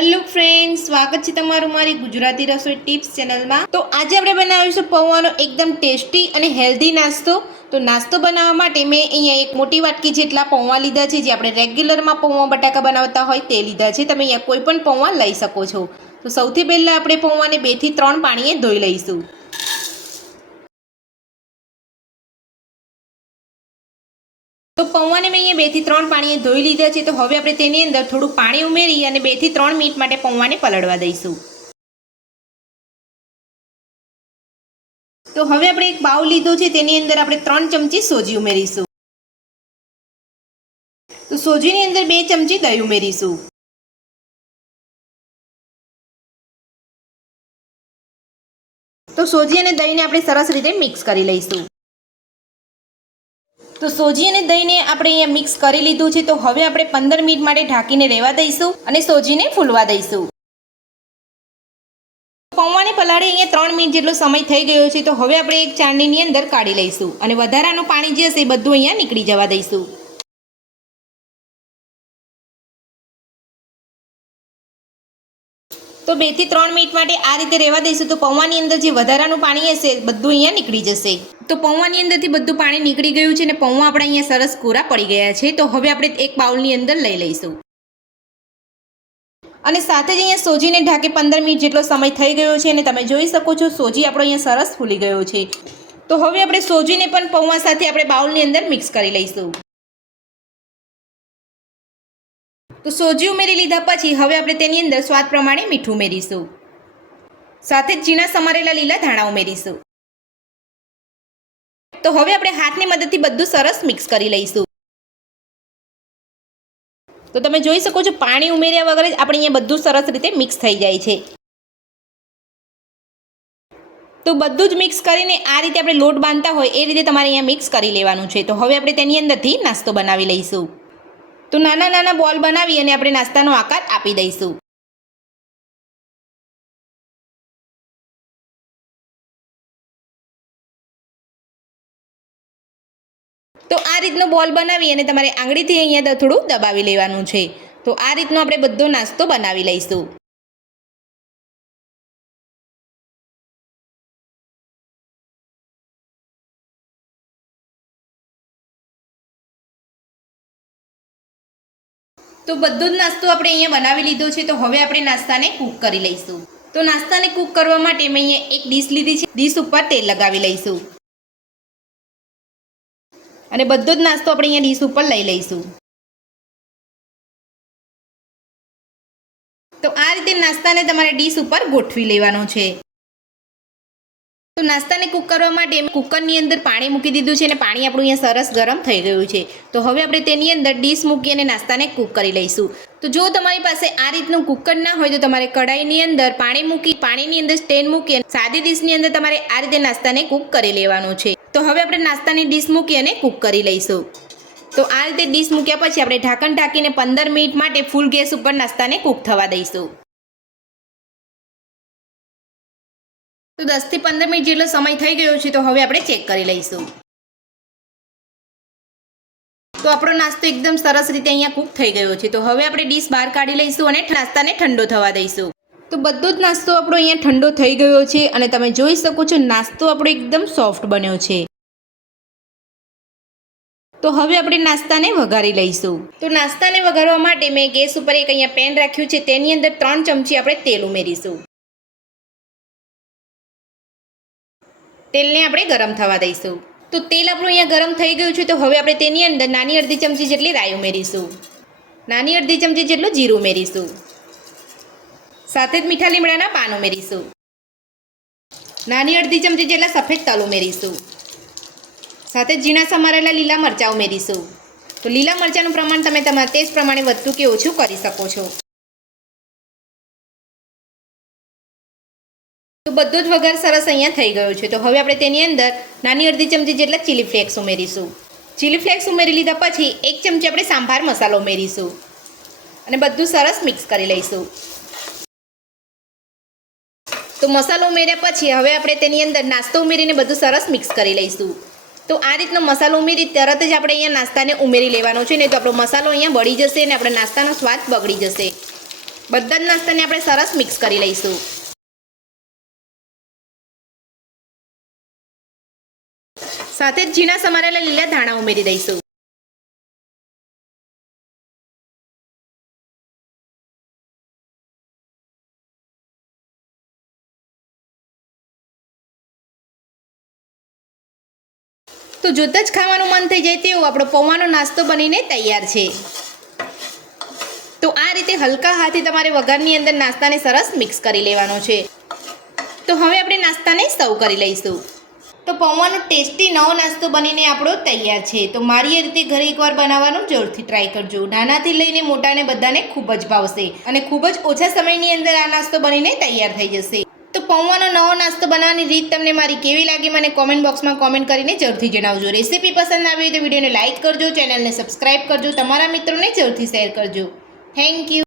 Hello friends, स्वागत है तमारू मारी गुजराती रसोई टिप्स चैनल में। तो आज આપણે બનાવીશું પૌવાનો એકદમ ટેસ્ટી અને હેલ્ધી નાસ્તો। તો નાસ્તો બનાવવા માટે મેં અહીંયા એક મોટી વાટકી જેટલા પૌવા લીધા છે, જે આપણે રેગ્યુલરમાં પૌવા બટાકા બનાવતા હોય તે લીધા છે। તમે અહીંયા કોઈ પણ પૌવા લઈ શકો છો। તો સૌથી પહેલા આપણે પૌવાને 2 થી 3 પાણીએ ધોઈ લઈશું। तो पौवाने मैं अहीं 2 થી 3 पाणीए धोई लीधा छे। तो हवे आपणे तेनी अंदर थोड़ुं पाणी उमेरी अने 2 થી 3 मिनिट माटे पौवाने पलळवा दईशुं। तो हवे आपणे एक बाउल लीधो छे, तेनी अंदर आपणे 3 चमची सोजी उमेरीशुं। तो सोजीनी अंदर 2 चमची दही उमेरीशुं। तो सोजी अने दहीने आपणे सरस रीते मिक्स करी लईशुं। तो सोजी अने दहीने आपणे अहींया मिक्स करी लीधुं छे। तो हवे आपणे 15 मिनिट माटे ढांकीने रहेवा दईशुं अने सोजीने फूलवा दईशुं। पौवाने पलाळे अहींया 3 मिनिट जेटलो समय थई गयो छे। तो हवे आपणे एक चाळणीनी अंदर काढी लईशुं अने वधारानुं पाणी जे हशे ए बधुं अहींया નીકળી जवा दईशुं। तो 2 થી 3 मिनिट माटे आ रीते रहेवा दईशुं। तो पौवानी अंदर जे वधारानुं पाणी हशे बधुं अहींया નીકળી जशे। तो पौवानी अंदरथी बधुं पाणी નીકળી गयुं छे अने पौवा आपणे अहींया सरस कोरा पड़ी गया छे। तो हवे आपणे एक बाउलनी अंदर लई लईशुं अने साथे ज अहींया सोजीने ढाके 15 मिनिट जेटलो समय थई गयो छे अने तमे जोई शको छो सोजी आपणो अहींया सरस फूली गयो छे। तो हवे आपणे सोजीने पण पौवा साथे आपणे बाउलनी अंदर मिक्स करी लईशुं। तो सोजी उमेरी लीधा पछी हवे आपणे तेनी अंदर स्वाद प्रमाणे मीठुं उमेरीशुं। साथे ज झीणा समारेला लीला धाणा उमेरीशुं। तो हवे आपणे हाथनी मददथी बधुं सरस मिक्स करी लईशुं। तो तमे जोई शको छो पाणी उमेर्या वगर ज आपणे अहींया बधुं सरस रीते मिक्स थई जाय छे। तो बधुं ज मिक्स करीने आ रीते आपणे लोट बांधता होय ए रीते तमारे अहींया मिक्स करी लेवानुं छे। तो हवे आपणे तेनी अंदरथी नास्तो बनावी लईशुं। तो नाना नाना बॉल बनावी अने आपणे नाસ્તાનો आकार आपी दईशुं। तो आ रीतनो बॉल बनावी अने तमारे आंगळीथी अहींया थोडुं दबावी लेवानुं छे। तो आ रीतनो आपणे बधो नास्तो बनावी लईशुं। तो बधो ज नास्तो आपणे अहींया बनावी लीधो छे। तो हवे आपणे नाસ્તાને કૂક કરી લઈશું। तो नाસ્તાને કૂક કરવા માટે મેં અહીંયા એક ડીશ લીધી છે। ડીશ ઉપર તેલ લગાવી લઈશું અને બધો જ નાસ્તો આપણે અહીંયા ડીશ ઉપર લઈ લઈશું। તો આ રીતે નાસ્તાને તમારે ડીશ ઉપર ગોઠવી લેવાનો છે। तो नास्ताने कूक करवा माटे कूकरनी अंदर पाणी मूकी दीधुं छे अने पाणी आपणुं अहींया सरस गरम थई गयुं छे। तो हवे आपणे तेनी अंदर डीश मूकी अने नास्ताने कूक करी लईशुं। तो जो तमारी पासे आ रीतनुं कूकर ना होय तो तमारे कढ़ाईनी अंदर पाणी मूकी पाणीनी अंदर स्टेन्ड मूकी अने सादी डीशनी अंदर तमारे आ रीते नास्ताने कूक करी लेवानुं छे। तो हवे आपणे नास्तानी डीश मूकी अने कूक करी लईशुं। तो आ रीते डीश मूक्या पछी आपणे ढांकण ढांकीने 15 मिनिट माटे फूल गैस उपर नास्ताने कूक थवा दईशुं। तो 10 થી 15 मिनिट जेटलो समय थई गयो छे। तो हवे आपणे चेक करी लईशुं। तो आपणो नास्तो एकदम सरस रीते अहींया कूक थई गयो छे। तो हवे आपणे डीश बहार काढी लईशुं अने नाસ્તાને ठंडो थवा दईशुं। तो बधो ज नास्तो आपणो अहींया ठंडो थई गयो छे अने तमे जोई शको छो नास्तो आपणो एकदम सॉफ्ट बन्यो छे। तो हवे आपणे नाસ્તાને वघारी लईशुं। तो नाસ્તાને वघारवा माटे मैं गैस उपर एक अहींया पेन राख्युं छे। तेनी अंदर 3 चमची आपणे तेल उमेरीशुं। तेलने आपणे गरम थवा दईशुं। तो तेल आपणुं अहींया गरम थई गयुं छे। तो हवे आपणे तेनी अंदर नानी अर्धी चमची जेटली राई उमेरीशुं, नानी अर्धी चमची जेटલું જીરું ઉમેરીશું, સાથે જ મીઠા લીમડાના પાન ઉમેરીશું, નાની અડધી ચમચી જેટલા સફેદ તલ ઉમેરીશું, સાથે જ ઝીણા સમારેલા લીલા મરચાં ઉમેરીશું। તો લીલા મરચાંનું પ્રમાણ તમે તમારા ટેસ્ટ પ્રમાણે વધતું કે ઓછું કરી શકો છો। तो बधो ज वघार सरस अहींया थई गयो छे। तो हवे आपणे तेनी अंदर नानी अर्धी चमची जेटला चीली फ्लेक्स उमेरीशुं। चीली फ्लेक्स उमेरी लीधा पछी 1 चमची आपणे सांभार मसालो उमेरीशुं अने बधुं सरस मिक्स करी लईशुं। तो मसालो उमेर्या पछी हवे आपणे तेनी अंदर नास्तो उमेरीने बधुं सरस मिक्स करी लईशुं। तो आ रीतनो मसालो उमेरी तरत ज आपणे अहींया नाસ્તાને उमेरी लेवानो छे, नहीं तो आपणो मसालो अहींया बળી जशे अने आपणा नाસ્તાनो स्वाद बगड़ी जशे। બધા જ નાસ્તાને આપણે સરસ મિક્સ કરી લઈશું. સાથે જ ઝીણા સમારેલા લીલા ધાણા ઉમેરી દઈશું. તો જોતાં જ ખાવાનું મન થઈ જાય તેવો આપણો પૌવાનો નાસ્તો બનીને તૈયાર છે. તો આ રીતે હલકા હાથે તમારે વઘારની અંદર નાસ્તાને સરસ મિક્સ કરી લેવાનો છે. તો હવે આપણે નાસ્તાને સર્વ કરી લઈશું. તો પૌવાનો ટેસ્ટી નવો નાસ્તો બનીને આપણો તૈયાર છે. તો મારી એ રીતે ઘરે એકવાર બનાવવાનું જરૂરથી ટ્રાય કરજો. નાનાથી લઈને મોટાને બધાને ખૂબ જ ભાવશે અને ખૂબ જ ઓછા સમયની અંદર આ નાસ્તો બનીને તૈયાર થઈ જશે. તો પૌવાનો નવો નાસ્તો બનાવવાની રીત તમને મારી કેવી લાગી મને કોમેન્ટ બોક્સમાં કોમેન્ટ કરીને જરૂરથી જણાવજો. રેસીપી પસંદ આવી હોય તો વિડીયોને લાઇક કરજો, ચેનલને સબસ્ક્રાઇબ કરજો, તમારા મિત્રોને જરૂરથી શેર કરજો. Thank you.